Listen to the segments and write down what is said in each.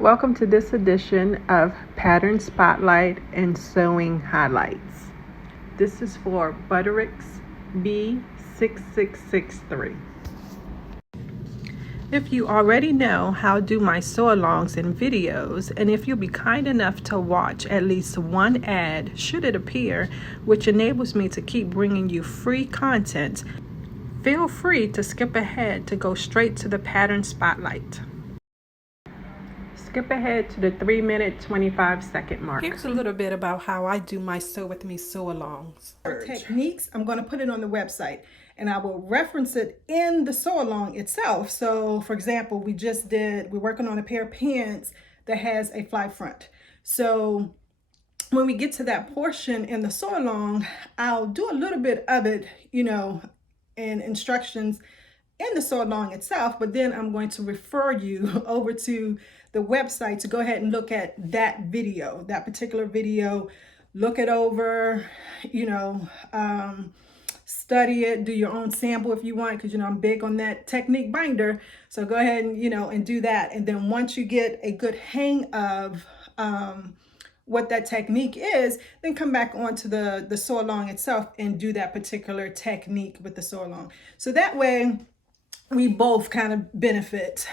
Welcome to this edition of Pattern Spotlight and Sewing Highlights. This is for Butterick B6663. If you already know how to do my sew-alongs and videos, and if you'll be kind enough to watch at least one ad should it appear, which enables me to keep bringing you free content, feel free to skip ahead to go straight to the Pattern Spotlight. Skip ahead to the 3-minute, 25-second mark. Here's a little bit about how I do my Sew With Me sew-alongs. Techniques, I'm going to put it on the website and I will reference it in the sew-along itself. So for example, we're working on a pair of pants that has a fly front. So when we get to that portion in the sew-along, I'll do a little bit of it, in instructions in the sew-along itself, but then I'm going to refer you over to the website to go ahead and look at that video, that particular video, look it over, study it, do your own sample if you want, because I'm big on that technique binder. So go ahead and and do that, and then once you get a good hang of what that technique is, then come back onto the sew-along itself and do that particular technique with the sew-along. So that way we both kind of benefit.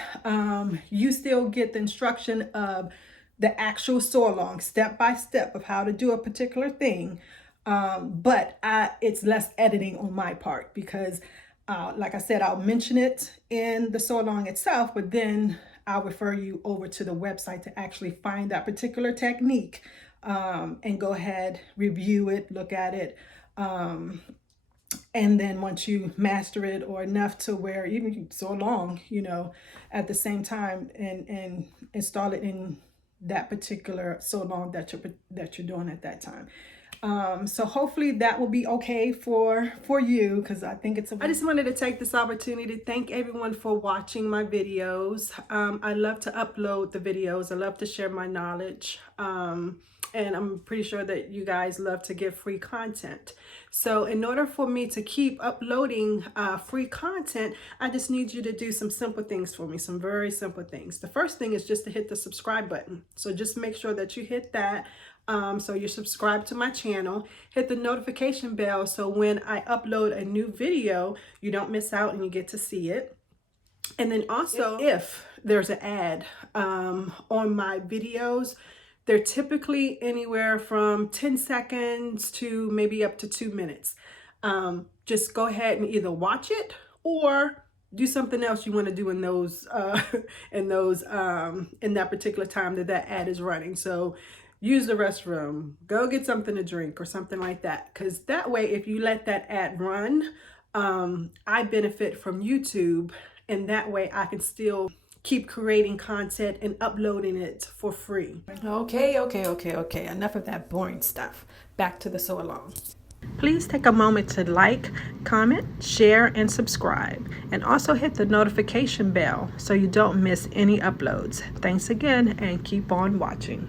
You still get the instruction of the actual sew-along, step by step of how to do a particular thing. But it's less editing on my part because, like I said, I'll mention it in the sew-along itself, but then I'll refer you over to the website to actually find that particular technique and go ahead, review it, look at it. And then once you master it or enough to where even you sew along, at the same time and install it in that particular sew-along that you're doing at that time. So hopefully that will be okay for you, because I think I just wanted to take this opportunity to thank everyone for watching my videos. I love to upload the videos. I love to share my knowledge. And I'm pretty sure that you guys love to get free content. So in order for me to keep uploading free content, I just need you to do some simple things for me, some very simple things. The first thing is just to hit the subscribe button. So just make sure that you hit that. So you're subscribed to my channel. Hit the notification bell so when I upload a new video, you don't miss out and you get to see it. And then also, if there's an ad on my videos, they're typically anywhere from 10 seconds to maybe up to 2 minutes. Just go ahead and either watch it or do something else you want to do in those in that particular time that ad is running. So use the restroom, go get something to drink or something like that. Because that way, if you let that ad run, I benefit from YouTube, and that way I can still keep creating content and uploading it for free. Okay. Enough of that boring stuff. Back to the sew-along. Please take a moment to like, comment, share, and subscribe. And also hit the notification bell so you don't miss any uploads. Thanks again and keep on watching.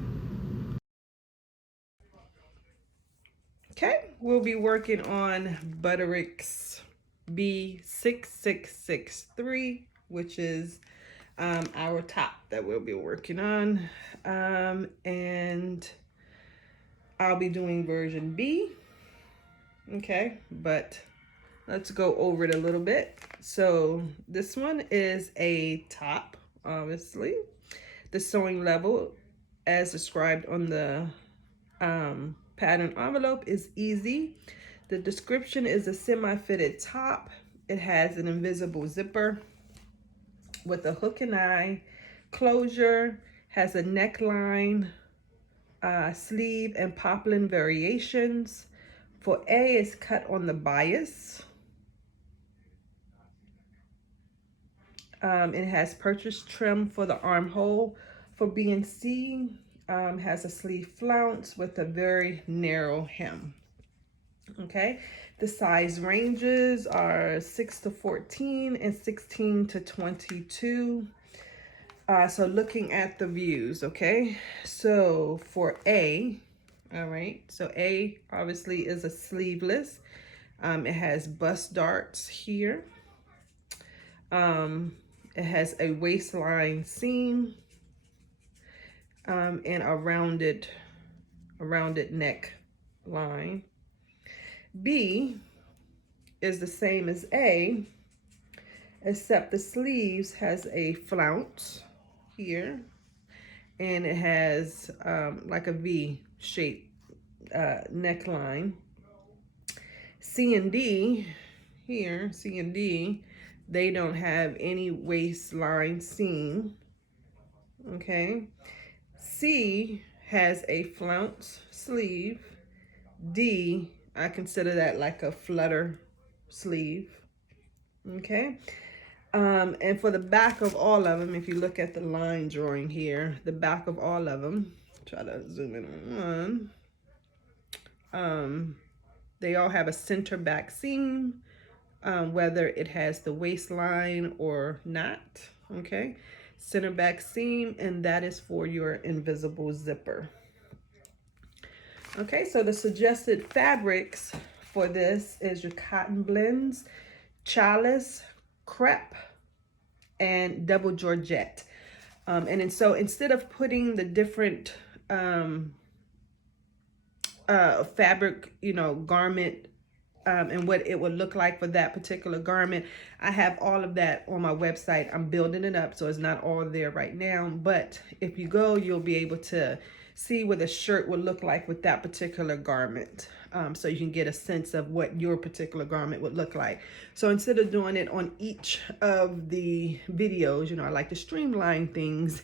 Okay, we'll be working on Butterick B6663, which is our top that we'll be working on. And I'll be doing version B. Okay, but let's go over it a little bit. So this one is a top, obviously. The sewing level, as described on the pattern envelope, is easy. The description is a semi-fitted top. It has an invisible zipper with a hook and eye closure, has a neckline, sleeve and poplin variations. For A, it's cut on the bias. It has purchased trim for the armhole. For B and C, has a sleeve flounce with a very narrow hem. Okay, the size ranges are 6 to 14 and 16 to 22. So looking at the views, okay, so for A, all right, so A obviously is a sleeveless. It has bust darts here. It has a waistline seam. and a rounded neck line. B is the same as A, except the sleeves has a flounce here, and it has like a V shape neckline. C and D here, C and D, they don't have any waistline seam. Okay. C has a flounce sleeve. D, I consider that like a flutter sleeve. Okay. And for the back of all of them, if you look at the line drawing here, the back of all of them, try to zoom in on one. They all have a center back seam, whether it has the waistline or not. Okay. Center back seam, and that is for your invisible zipper. Okay, so the suggested fabrics for this is your cotton blends, challis, crepe, and double georgette. And then so instead of putting the different fabric, garment, and what it would look like for that particular garment, I have all of that on my website. I'm building it up, so it's not all there right now. But if you go, you'll be able to see what a shirt would look like with that particular garment. So you can get a sense of what your particular garment would look like. So instead of doing it on each of the videos, I like to streamline things.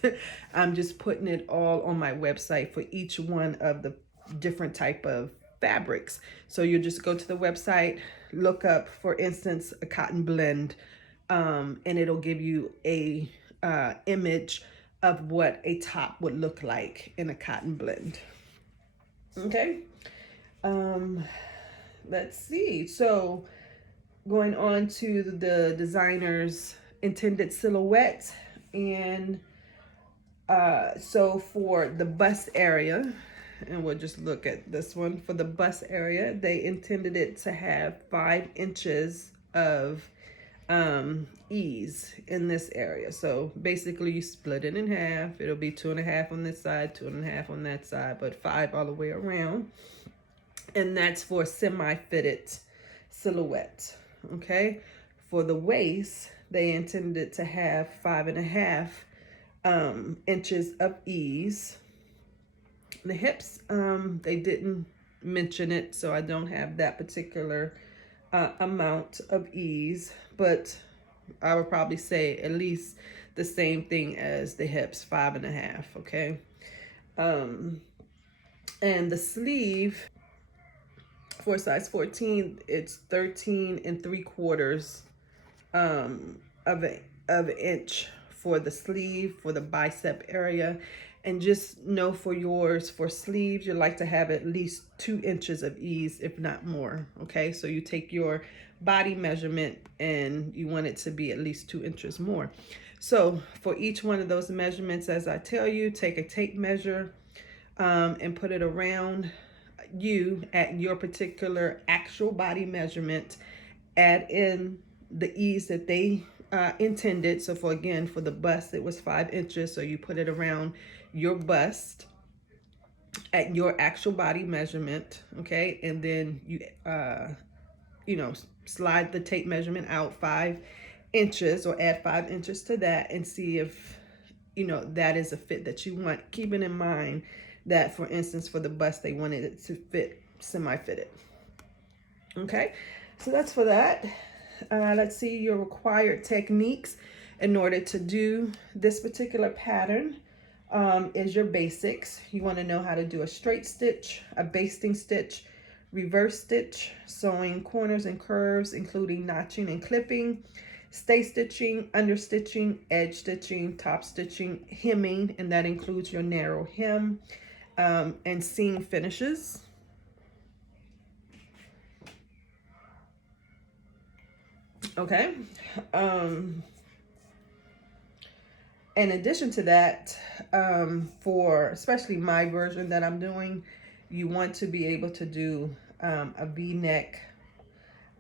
I'm just putting it all on my website for each one of the different type of fabrics. So you just go to the website, look up, for instance, a cotton blend, and it'll give you a image of what a top would look like in a cotton blend. Okay. Let's see. So going on to the designer's intended silhouette, and so for the bust area, and we'll just look at this one. For the bust area, they intended it to have 5 inches of ease in this area. So basically you split it in half. It'll be 2.5 on this side, 2.5 on that side, but 5 all the way around. And that's for semi-fitted silhouette. Okay. For the waist, they intended to have 5.5 inches of ease. The hips, they didn't mention it, so I don't have that particular amount of ease, but I would probably say at least the same thing as the hips, 5.5. Okay. And the sleeve for size 14, it's 13.75 of an inch for the sleeve, for the bicep area. And just know for yours, for sleeves, you like to have at least 2 inches of ease, if not more. Okay, so you take your body measurement and you want it to be at least 2 inches more. So for each one of those measurements, as I tell you, take a tape measure and put it around you at your particular actual body measurement. Add in the ease that they intended. So for the bust, it was 5 inches. So you put it around your bust at your actual body measurement. Okay. And then you slide the tape measurement out 5 inches, or add 5 inches to that, and see if that is a fit that you want, keeping in mind that, for instance, for the bust, they wanted it to fit semi-fitted. Okay, so that's for that. Let's see your required techniques in order to do this particular pattern. Is your basics. You want to know how to do a straight stitch, a basting stitch, reverse stitch, sewing corners and curves, including notching and clipping, stay stitching, under stitching, edge stitching, top stitching, hemming, and that includes your narrow hem, and seam finishes. Okay. In addition to that, for especially my version that I'm doing, you want to be able to do a V-neck.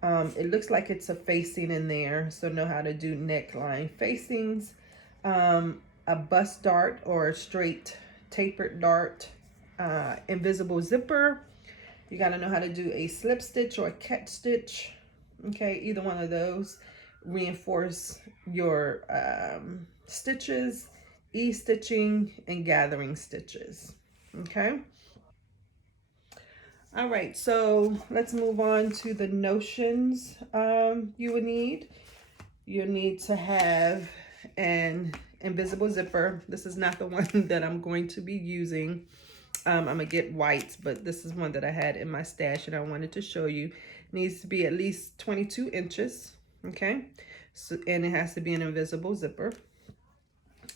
It looks like it's a facing in there, so know how to do neckline facings, a bust dart or a straight tapered dart, invisible zipper. You got to know how to do a slip stitch or a catch stitch. Okay, either one of those. Reinforce your stitches, e-stitching, and gathering stitches. Okay. All right, so let's move on to the notions you would need. You need to have an invisible zipper. This is not the one that I'm going to be using. I'm gonna get whites, but this is one that I had in my stash and I wanted to show you. It needs to be at least 22 inches, okay? So, and it has to be an invisible zipper.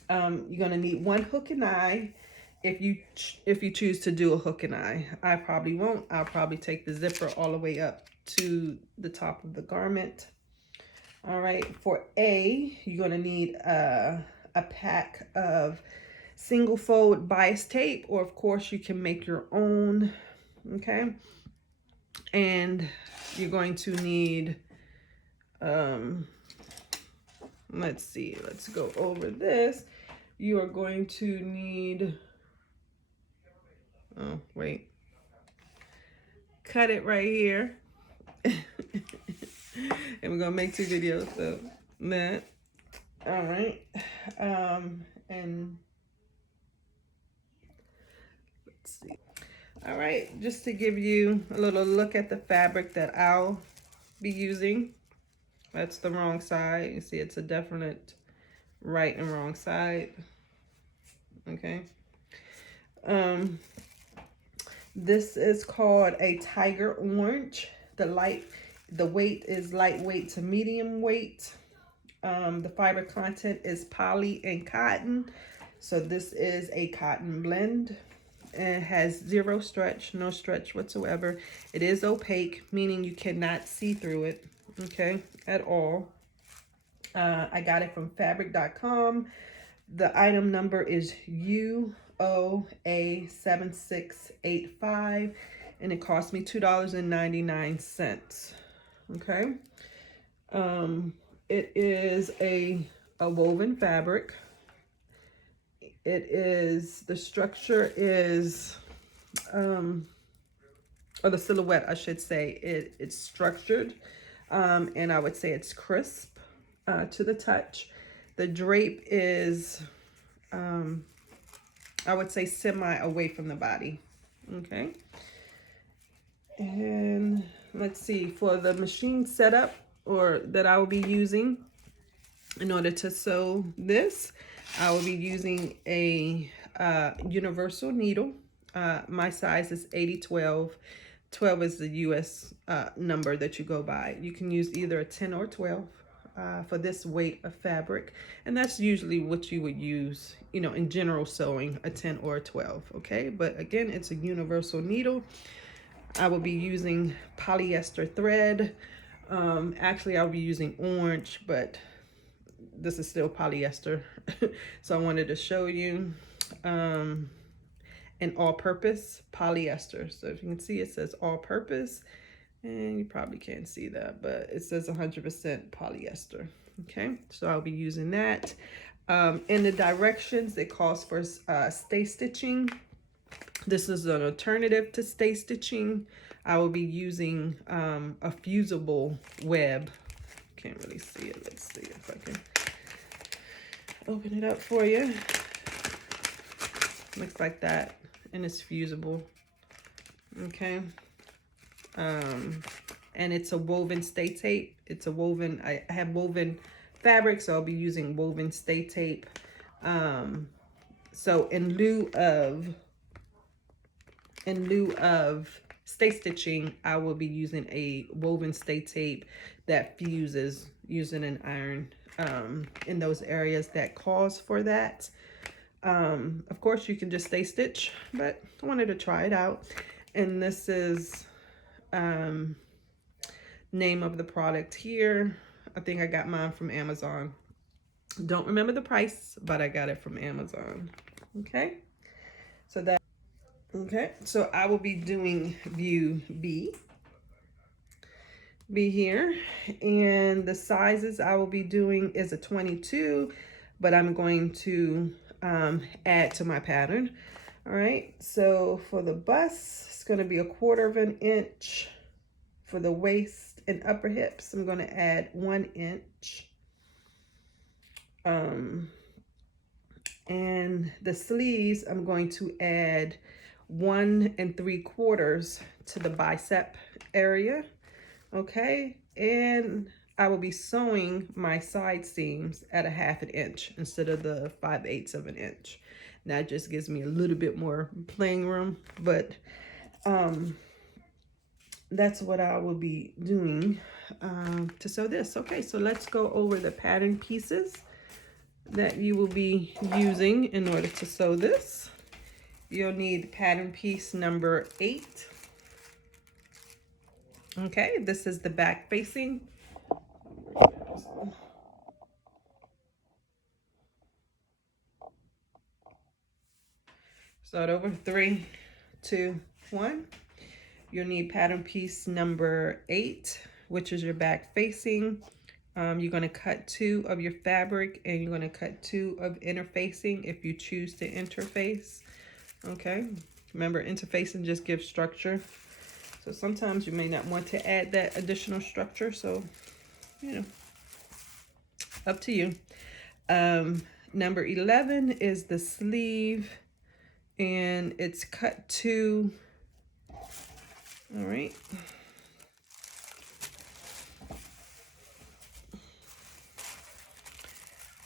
You're gonna need one hook and eye if you choose to do a hook and eye. I probably won't. I'll probably take the zipper all the way up to the top of the garment. All right, for A, you're gonna need a pack of single fold bias tape, or of course you can make your own, okay? And you're going to need, let's see, let's go over this. You are going to need, oh, wait. Cut it right here. And we're gonna make 2 videos, so that, all right. And let's see. All right, just to give you a little look at the fabric that I'll be using. That's the wrong side. You see it's a definite right and wrong side. Okay. This is called a tiger orange. The weight is lightweight to medium weight. The fiber content is poly and cotton. So this is a cotton blend. It has 0 stretch, no stretch whatsoever. It is opaque, meaning you cannot see through it, okay, at all. I got it from fabric.com. The item number is UOA7685, and it cost me $2.99. Okay. It is a woven fabric. The structure is, or the silhouette, I should say, it's structured, and I would say it's crisp to the touch. The drape is, I would say, semi away from the body. Okay. And let's see, for the machine setup or that I will be using in order to sew this, I will be using a universal needle. My size is 8012. 12 is the US number that you go by. You can use either a 10 or 12 for this weight of fabric. And that's usually what you would use, you know, in general sewing, a 10 or a 12, okay? But again, it's a universal needle. I will be using polyester thread. Actually, I'll be using orange, but this is still polyester. So I wanted to show you an all-purpose polyester. So if you can see, it says all-purpose, and you probably can't see that, but it says 100% polyester. Okay, so I'll be using that. In the directions, it calls for stay stitching. This is an alternative to stay stitching. I will be using a fusible web. Can't really see it. Let's see if I can open it up for you. Looks like that, and it's fusible. Okay. And it's a woven stay tape. It's a woven, I have woven fabric, so I'll be using woven stay tape. So in lieu of stay stitching, I will be using a woven stay tape that fuses using an iron in those areas that calls for that. Of course, you can just stay stitch, but I wanted to try it out. And this is name of the product here. I think I got mine from Amazon. Don't remember the price, but I got it from Amazon. Okay, so that, okay, so I will be doing view B here, and the sizes I will be doing is a 22, but I'm going to add to my pattern. All right, so for the bust, it's going to be 1/4 of an inch. For the waist and upper hips, I'm going to add 1 inch. And the sleeves, I'm going to add 1 3/4 to the bicep area. Okay, and I will be sewing my side seams at 1/2 inch instead of the 5/8 of an inch. That just gives me a little bit more playing room, but that's what I will be doing to sew this. Okay, so let's go over the pattern pieces that you will be using in order to sew this. You'll need pattern piece number 8. Okay, this is the back facing. Start over. 3, 2, 1. You'll need pattern piece number 8, which is your back facing. You're going to cut 2 of your fabric, and you're going to cut 2 of interfacing if you choose to interface. Okay, remember, interfacing just gives structure. So sometimes you may not want to add that additional structure. So, you know, up to you. Number 11 is the sleeve, and it's cut 2. All right.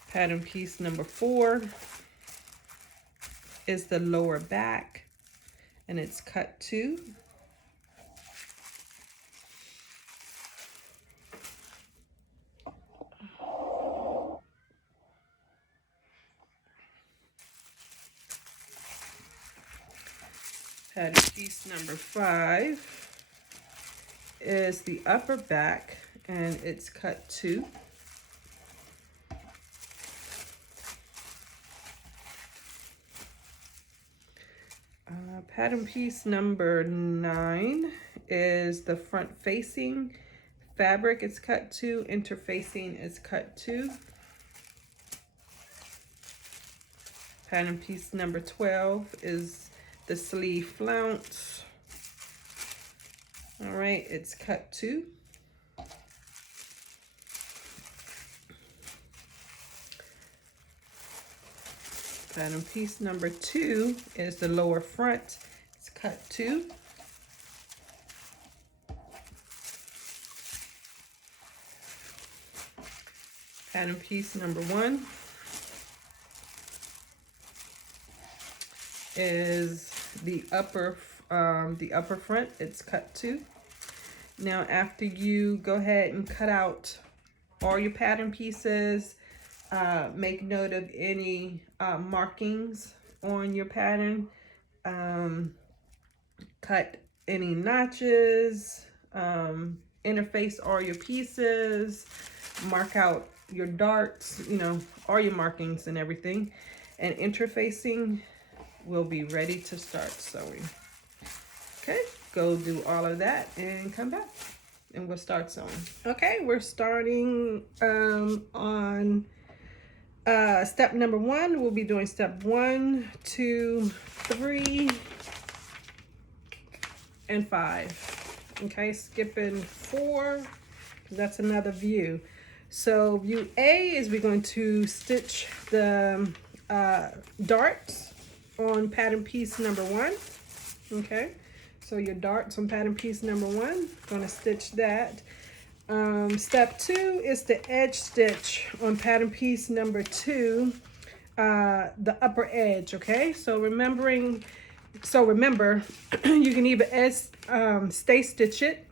Pattern piece number 4 is the lower back, and it's cut 2. Pattern piece number 5 is the upper back, and it's cut 2. Pattern piece number 9 is the front facing fabric. It's cut 2. Interfacing is cut 2. Pattern piece number 12 is the sleeve flounce. All right, it's cut 2. Pattern piece number 2 is the lower front. It's cut 2. Pattern piece number 1 is the upper front. It's cut 2. Now, after you go ahead and cut out all your pattern pieces, make note of any markings on your pattern. Cut any notches, interface all your pieces, mark out your darts, you know, all your markings and everything. And interfacing will be ready to start sewing. Okay, go do all of that and come back and we'll start sewing. Okay, we're starting on step number 1. We'll be doing step 1, 2, 3, and 5. Okay, skipping 4, that's another view. So view A is we're going to stitch the darts on pattern piece number 1. Okay, so your darts on pattern piece number 1, going to stitch that. Step 2 is the edge stitch on pattern piece number 2, the upper edge. Okay, so remember, you can either stay stitch it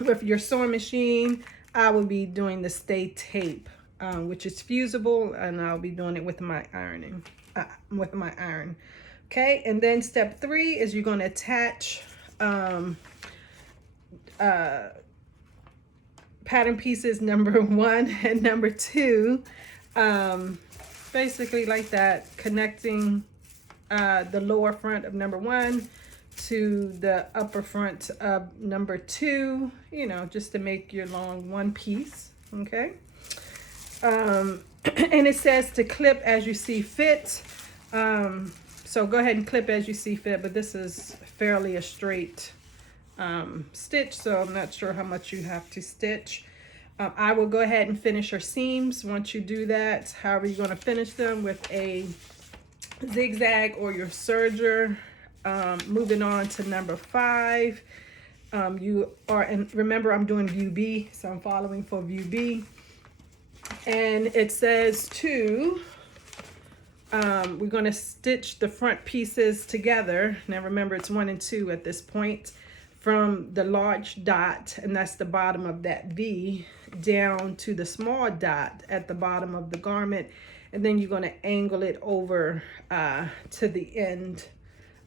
with your sewing machine. I will be doing the stay tape, which is fusible, and I'll be doing it with my iron. Okay, and then step 3 is you're going to attach pattern pieces number 1 and number 2, basically like that, connecting the lower front of number 1 to the upper front of number 2, you know, just to make your long one piece. Okay, and it says to clip as you see fit. So go ahead and clip as you see fit, but this is fairly a straight stitch, so I'm not sure how much you have to stitch. I will go ahead and finish your seams. Once you do that, however you're going to finish them, with a zigzag or your serger. Moving on to number 5. You are, and remember I'm doing view B, so I'm following for view B. And it says we're going to stitch the front pieces together. Now remember, it's 1 and 2 at this point, from the large dot, and that's the bottom of that V, down to the small dot at the bottom of the garment. And then you're going to angle it over to the end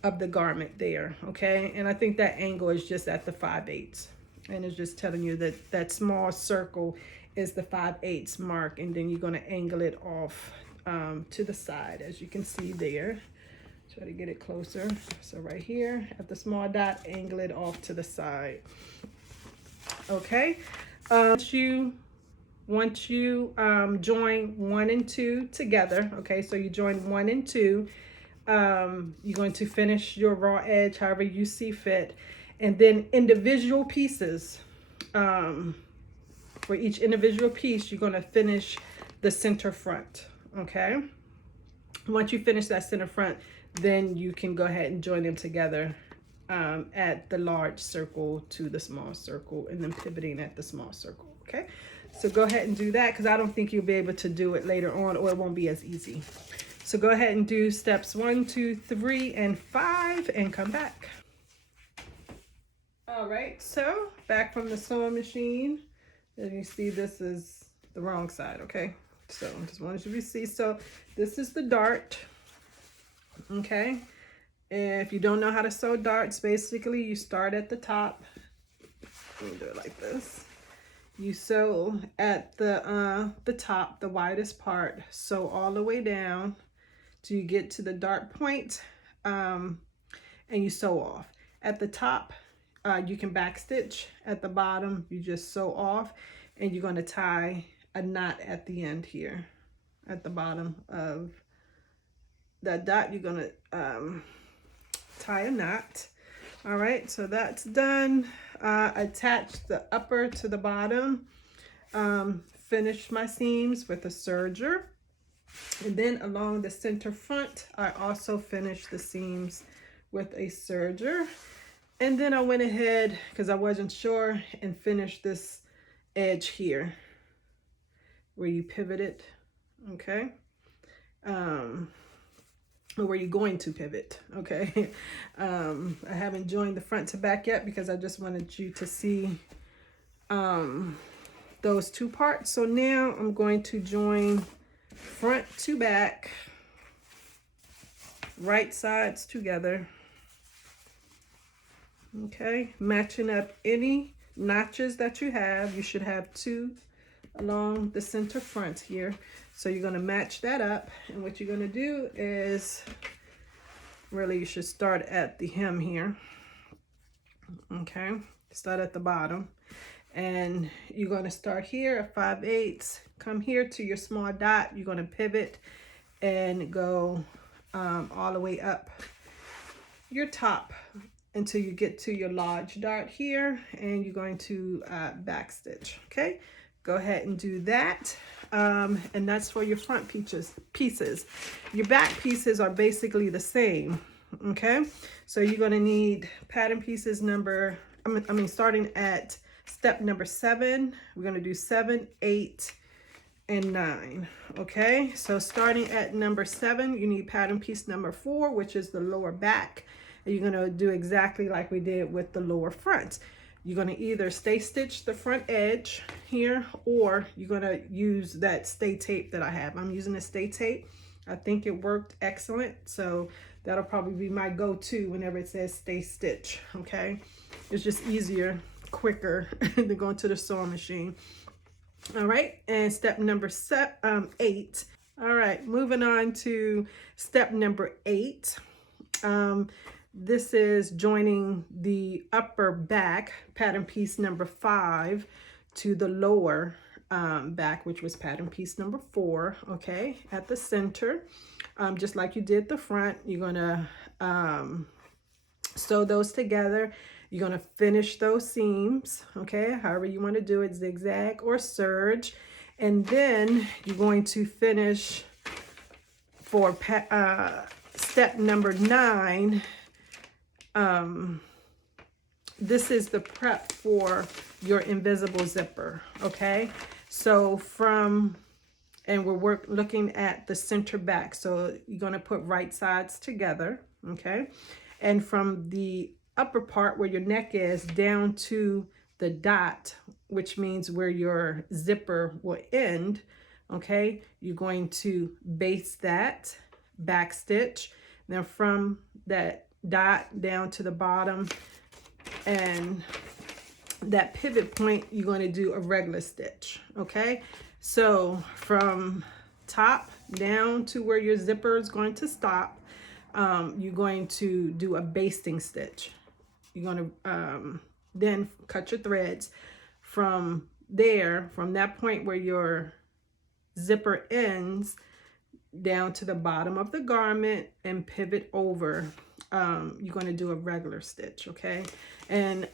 of the garment there, okay? And I think that angle is just at the 5/8, and it's just telling you that that small circle is the 5/8 mark, and then you're going to angle it off to the side, as you can see there. Try to get it closer. So right here at the small dot, angle it off to the side. Okay. Once you join 1 and 2 together, okay, so you join 1 and 2, you're going to finish your raw edge however you see fit, and then individual pieces, for each individual piece you're going to finish the center front. Okay, once you finish that center front, then you can go ahead and join them together at the large circle to the small circle, and then pivoting at the small circle. Okay, so go ahead and do that, because I don't think you'll be able to do it later on, or it won't be as easy. So go ahead and do steps 1, 2, 3, and 5, and come back. All right, so back from the sewing machine. As you see, this is the wrong side, okay? So just wanted you to see. So this is the dart, okay? If you don't know how to sew darts, basically you start at the top. Let me do it like this. You sew at the top, the widest part, sew all the way down till you get to the dart point, and you sew off. At the top, you can back stitch. At the bottom, you just sew off, and you're going to tie a knot at the end here. At the bottom of that dot, you're going to tie a knot. All right, so that's done. Attach the upper to the bottom. Finish my seams with a serger. And then along the center front, I also finished the seams with a serger. And then I went ahead, because I wasn't sure, and finished this edge here where you pivot it, okay? Or where you're going to pivot, okay? I haven't joined the front to back yet, because I just wanted you to see those two parts. So now I'm going to join front to back, right sides together, okay? Matching up any notches that you have. You should have 2 along the center front here. So you're going to match that up, and what you're going to do is, really, you should start at the hem here, okay? Start at the bottom, and you're going to start here at 5/8, come here to your small dot. You're going to pivot and go all the way up your top until you get to your large dart here, and you're going to back stitch. Okay, go ahead and do that. And that's for your front pieces. Your back pieces are basically the same. Okay, so you're going to need pattern pieces starting at step number 7. We're going to do 7, 8, and 9. Okay, so starting at number 7, you need pattern piece number 4, which is the lower back. And you're going to do exactly like we did with the lower front. You're going to either stay stitch the front edge here, or you're going to use that stay tape that I have. I'm using a stay tape. I think it worked excellent, so that'll probably be my go-to whenever it says stay stitch. Okay, it's just easier, quicker than going to the sewing machine. All right, and step number 8. All right, moving on to step number 8. This is joining the upper back, pattern piece number 5, to the lower back, which was pattern piece number 4, okay, at the center. just like you did the front. You're gonna sew those together. You're gonna finish those seams, okay, however you want to do it, zigzag or serge. And then you're going to finish for step number 9. This is the prep for your invisible zipper, okay? So and we're looking at the center back. So you're gonna put right sides together, okay? And from the upper part where your neck is down to the dot, which means where your zipper will end, okay? You're going to baste that, back stitch. Now from that dot down to the bottom and that pivot point, you're going to do a regular stitch, okay? So from top down to where your zipper is going to stop, you're going to do a basting stitch. You're going to then cut your threads from there, from that point where your zipper ends down to the bottom of the garment and pivot over. You're going to do a regular stitch, okay? And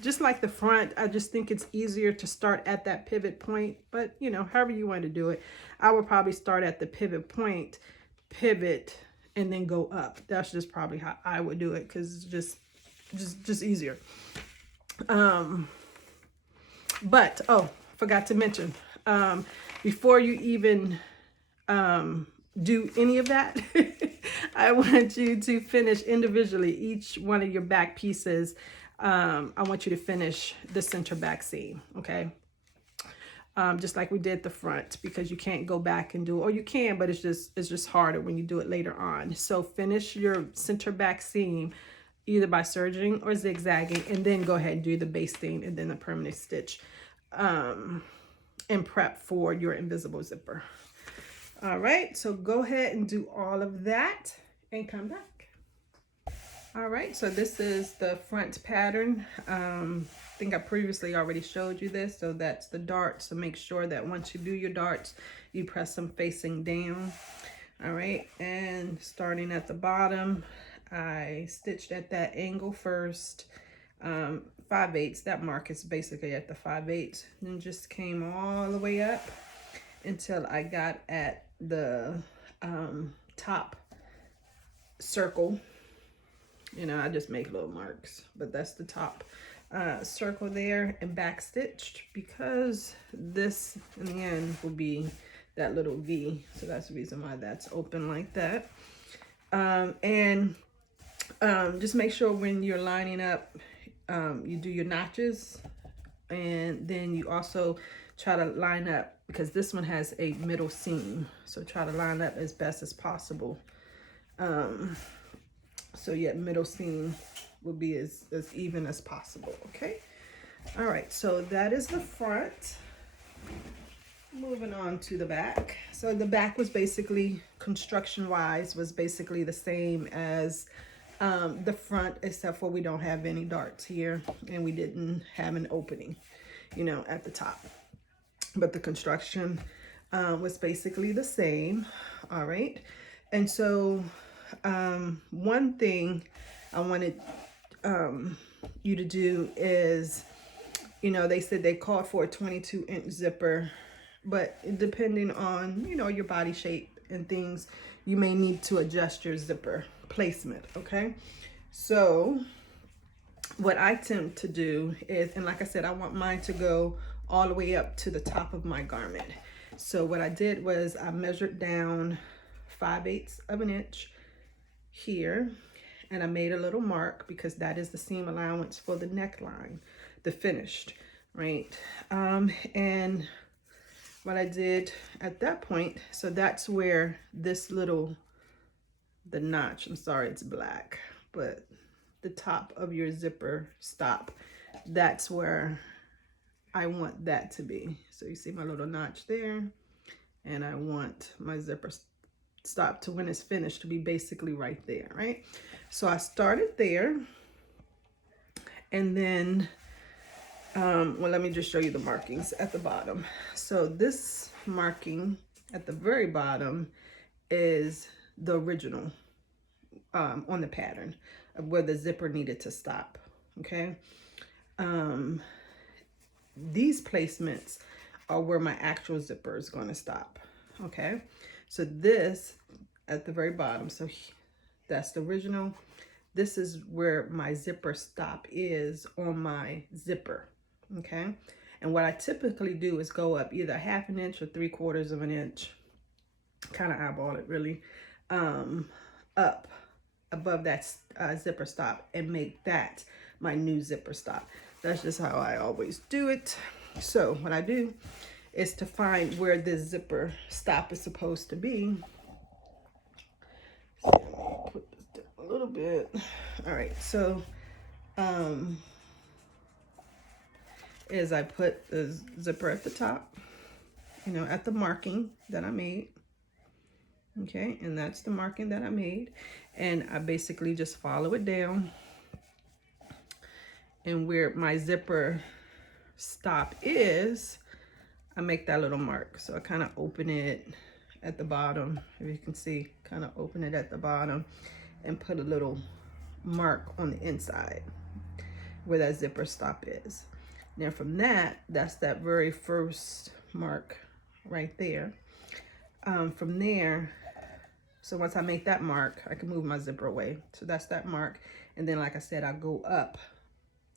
just like the front, I just think it's easier to start at that pivot point, but you know, however you want to do it. I would probably start at the pivot point, pivot, and then go up. That's just probably how I would do it, because it's just easier. But oh, forgot to mention, before you even do any of that, I want you to finish individually each one of your back pieces. I want you to finish the center back seam, okay? Just like we did the front, because you can't go back and do, or you can, but it's just harder when you do it later on. So finish your center back seam either by serging or zigzagging, and then go ahead and do the basting and then the permanent stitch, and prep for your invisible zipper. All right, so go ahead and do all of that and come back. All right, so this is the front pattern. I think I previously already showed you this. So that's the darts. So make sure that once you do your darts, you press them facing down. All right, and starting at the bottom, I stitched at that angle first, 5/8. That mark is basically at the 5/8, and just came all the way up until I got at the top circle. You know, I just make little marks, but that's the top circle there, and back stitched, because this in the end will be that little V. So that's the reason why that's open like that. Just make sure when you're lining up, you do your notches, and then you also try to line up, because this one has a middle seam, so try to line up as best as possible. So yeah, middle seam will be as even as possible, okay? All right, so that is the front. Moving on to the back. So the back was basically, construction-wise, was basically the same as the front, except for we don't have any darts here, and we didn't have an opening, you know, at the top. But the construction was basically the same. All right, and so one thing I wanted you to do is, you know, they said they called for a 22-inch zipper, but depending on, you know, your body shape and things, you may need to adjust your zipper placement, okay? So what I tend to do is, and like I said, I want mine to go all the way up to the top of my garment. So what I did was I measured down 5/8 of an inch here, and I made a little mark, because that is the seam allowance for the neckline, the finished, right? And what I did at that point, so that's where this little, the notch, I'm sorry it's black, but the top of your zipper stop, that's where I want that to be. So you see my little notch there, and I want my zipper stop to when it's finished to be basically right there, right? So I started there, and then well, let me just show you the markings at the bottom. So this marking at the very bottom is the original on the pattern of where the zipper needed to stop. Okay. These placements are where my actual zipper is going to stop. Okay. So this at the very bottom. So that's the original. This is where my zipper stop is on my zipper. Okay. And what I typically do is go up either 1/2 inch or 3/4 inch, kind of eyeball it really, up above that zipper stop and make that my new zipper stop. That's just how I always do it. So what I do is to find where this zipper stop is supposed to be. So let me put this down a little bit. All right, so is I put the zipper at the top, you know, at the marking that I made. Okay, and that's the marking that I made. And I basically just follow it down. And where my zipper stop is, I make that little mark. So I kind of open it at the bottom. If you can see, kind of open it at the bottom and put a little mark on the inside where that zipper stop is. Now from that, that's that very first mark right there. From there, so once I make that mark, I can move my zipper away. So that's that mark. And then, like I said, I go up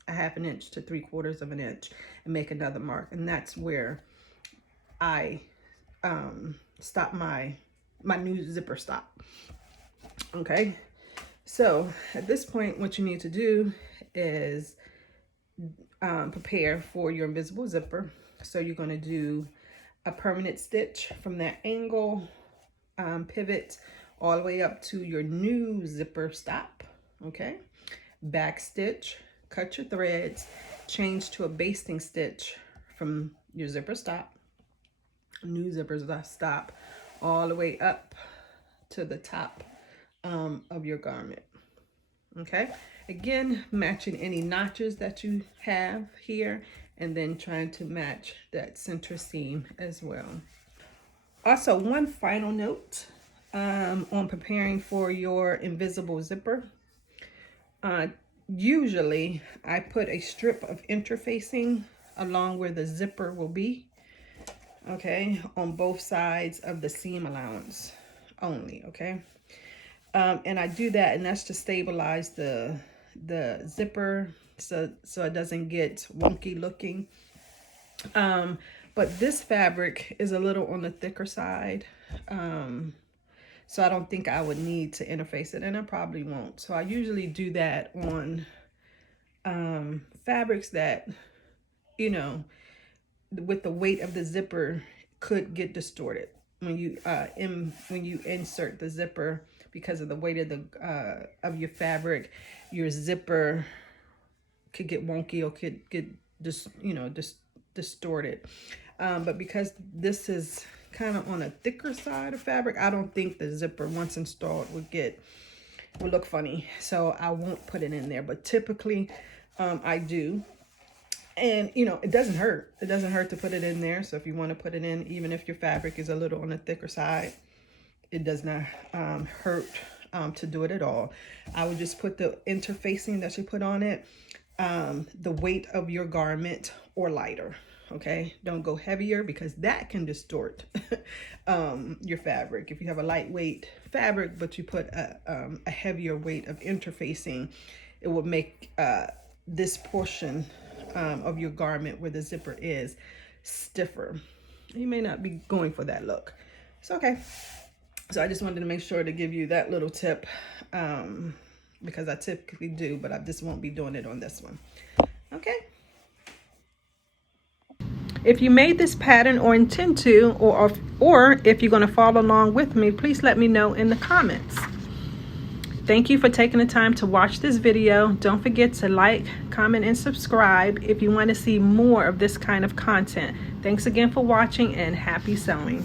1/2 inch to 3/4 inch and make another mark. And that's where I stop my new zipper stop. Okay. So at this point, what you need to do is prepare for your invisible zipper. So you're going to do a permanent stitch from that angle, pivot all the way up to your new zipper stop. Okay. Back stitch, cut your threads, change to a basting stitch from your zipper stop, new zipper stop, all the way up to the top of your garment. Okay. Again, matching any notches that you have here, and then trying to match that center seam as well. Also, one final note on preparing for your invisible zipper. Usually I put a strip of interfacing along where the zipper will be, okay, on both sides of the seam allowance only, okay. And I do that, and that's to stabilize the zipper so it doesn't get wonky looking. But this fabric is a little on the thicker side, so I don't think I would need to interface it, and I probably won't. So I usually do that on fabrics that, you know, with the weight of the zipper could get distorted when you insert the zipper. Because of the weight of the of your fabric, your zipper could get wonky or could get distorted. But because this is kind of on a thicker side of fabric, I don't think the zipper, once installed, would look funny. So I won't put it in there. But typically, I do. And, you know, it doesn't hurt. It doesn't hurt to put it in there. So if you want to put it in, even if your fabric is a little on the thicker side, it does not hurt to do it at all. I would just put the interfacing that you put on it, the weight of your garment or lighter. Okay, don't go heavier because that can distort your fabric. If you have a lightweight fabric, but you put a heavier weight of interfacing, it will make this portion of your garment where the zipper is stiffer. You may not be going for that look. It's okay. So I just wanted to make sure to give you that little tip, because I typically do, but I just won't be doing it on this one. Okay. If you made this pattern or intend to, or if you're going to follow along with me, please let me know in the comments. Thank you for taking the time to watch this video. Don't forget to like, comment, and subscribe if you want to see more of this kind of content. Thanks again for watching, and happy sewing.